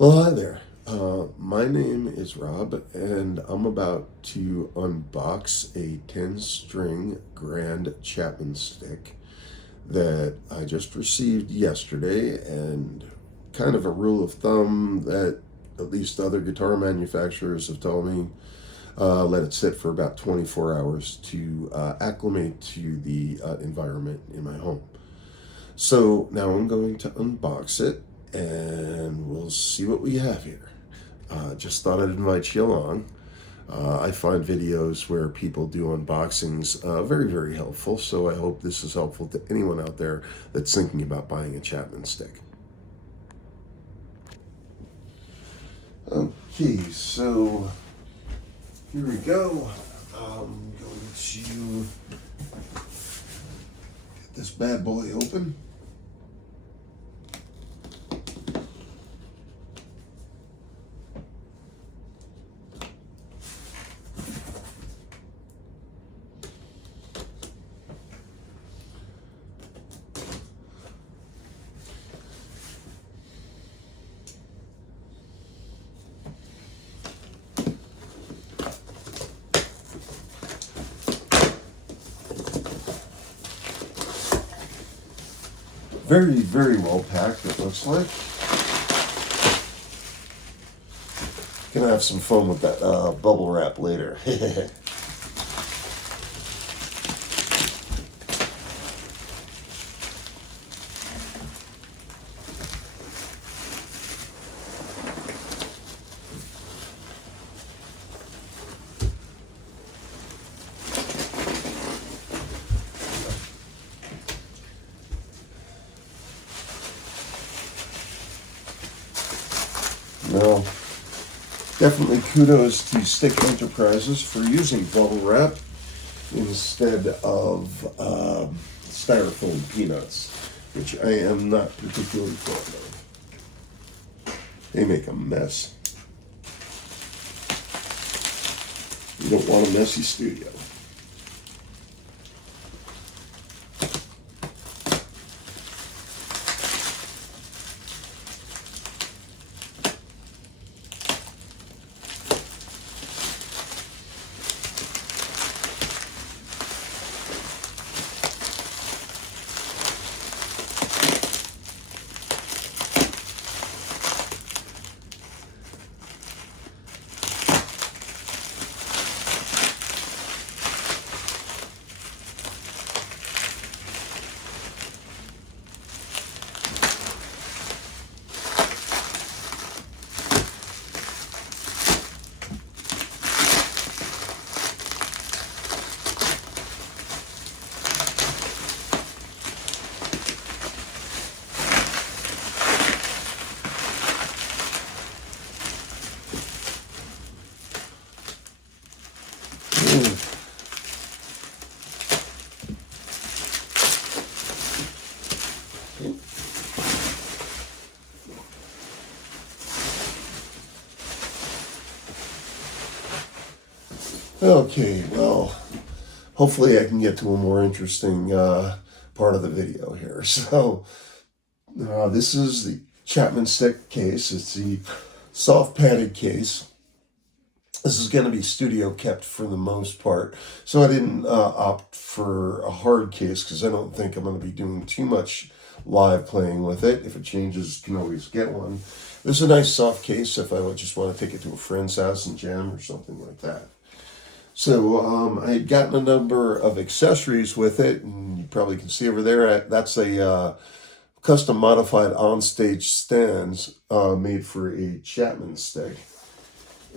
Well, hi there. My name is Rob, and I'm about to unbox a 10 string Grand Chapman stick that I just received yesterday. And kind of a rule of thumb that at least other guitar manufacturers have told me, let it sit for about 24 hours to acclimate to the environment in my home. So now I'm going to unbox it and we'll see what we have here. Just thought I'd invite you along. I find videos where people do unboxings very, very helpful. So I hope this is helpful to anyone out there that's thinking about buying a Chapman stick. Okay, so here we go. I'm going to get this bad boy open. Very, very well packed, it looks like. Gonna have some fun with that bubble wrap later. No. Definitely kudos to Stick Enterprises for using bubble wrap instead of styrofoam peanuts, which I am not particularly fond of. They make a mess. You don't want a messy studio. Okay, well, hopefully I can get to a more interesting part of the video here. So, this is the Chapman stick case. It's the soft padded case. This is going to be studio kept for the most part. So I didn't opt for a hard case because I don't think I'm going to be doing too much live playing with it. If it changes, you can always get one. This is a nice soft case if I just want to take it to a friend's house and jam or something like that. So I had gotten a number of accessories with it, and you probably can see over there, that's a custom modified onstage stands made for a Chapman stick.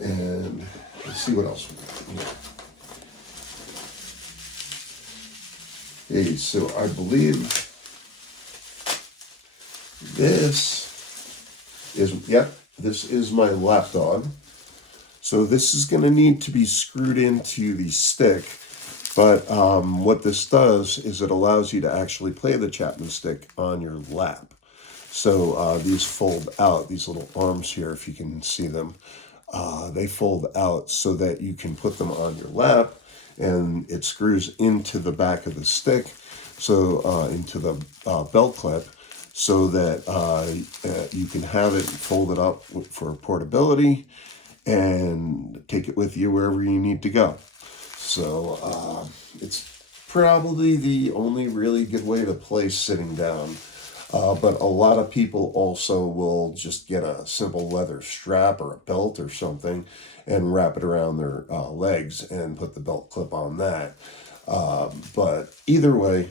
And let's see what else we got. Okay, so I believe this is my lapdog. So this is going to need to be screwed into the stick, but what this does is it allows you to actually play the Chapman stick on your lap. So these fold out, these little arms here, if you can see them. They fold out so that you can put them on your lap, and it screws into the back of the stick, so into the belt clip, so that you can have it folded up for portability and take it with you wherever you need to go. So it's probably the only really good way to play sitting down. But a lot of people also will just get a simple leather strap or a belt or something and wrap it around their legs and put the belt clip on that. But either way,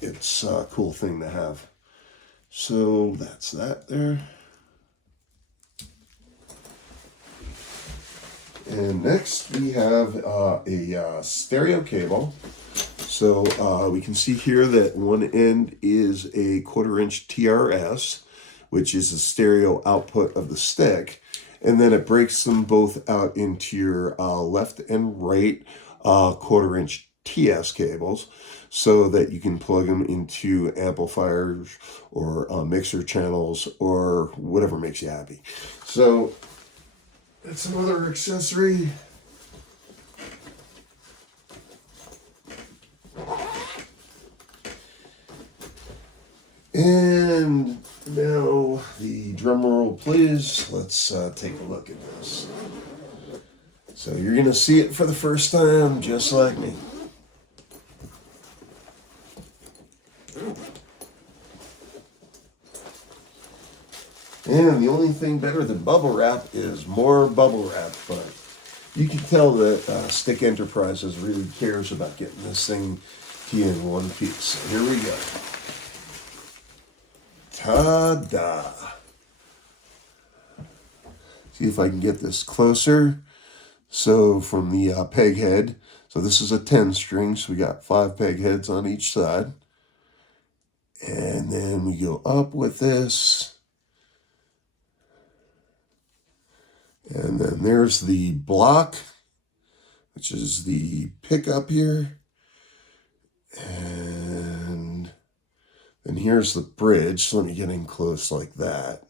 it's a cool thing to have. So that's that there. And next we have a stereo cable. So we can see here that one end is a 1/4-inch TRS, which is the stereo output of the stick. And then it breaks them both out into your left and right 1/4-inch TS cables, so that you can plug them into amplifiers or mixer channels or whatever makes you happy. So that's another accessory. And now the drum roll, please. Let's take a look at this. So you're going to see it for the first time, just like me. And the only thing better than bubble wrap is more bubble wrap. But you can tell that Stick Enterprises really cares about getting this thing to you in one piece. So here we go. Ta-da! See if I can get this closer. So from the peg head, so this is a 10 string, so we got 5 peg heads on each side. And then we go up with this. And then there's the block, which is the pickup here. And then here's the bridge. So let me get in close like that.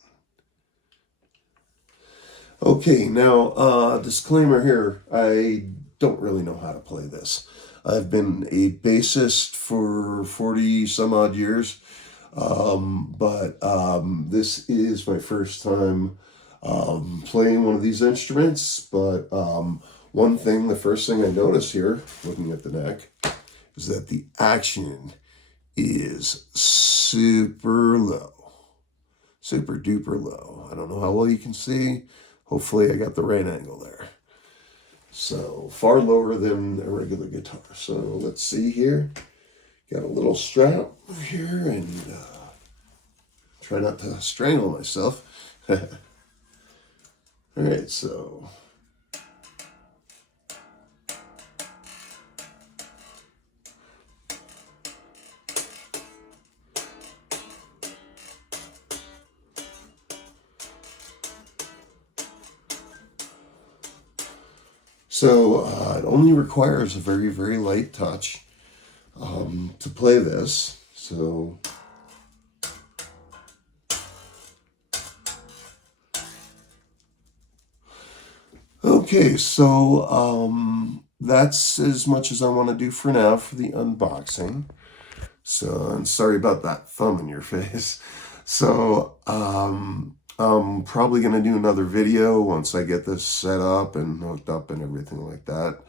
Okay, now disclaimer here, I don't really know how to play this. I've been a bassist for 40 some odd years, but this is my first time playing one of these instruments. But the first thing I noticed here, looking at the neck, is that the action is super low, super duper low. I don't know how well you can see. Hopefully I got the right angle there. So far lower than a regular guitar. So let's see here. Got a little strap here, and try not to strangle myself. All right, so it only requires a very, very light touch to play this. So okay, so that's as much as I want to do for now for the unboxing. So I'm sorry about that thumb in your face. So I'm probably going to do another video once I get this set up and hooked up and everything like that.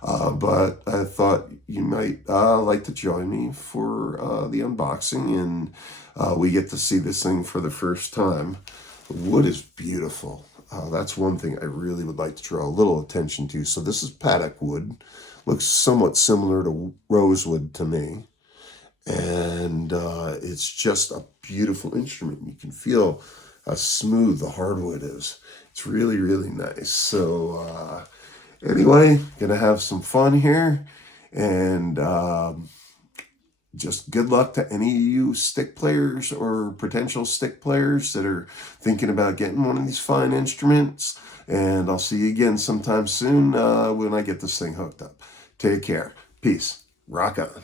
But I thought you might like to join me for the unboxing, and we get to see this thing for the first time. The wood is beautiful. That's one thing I really would like to draw a little attention to. So this is Padauk wood. Looks somewhat similar to rosewood to me. And it's just a beautiful instrument. You can feel how smooth the hardwood is. It's really, really nice. So anyway, gonna have some fun here, and just good luck to any of you stick players or potential stick players that are thinking about getting one of these fine instruments. And I'll see you again sometime soon when I get this thing hooked up. Take care. Peace. Rock on.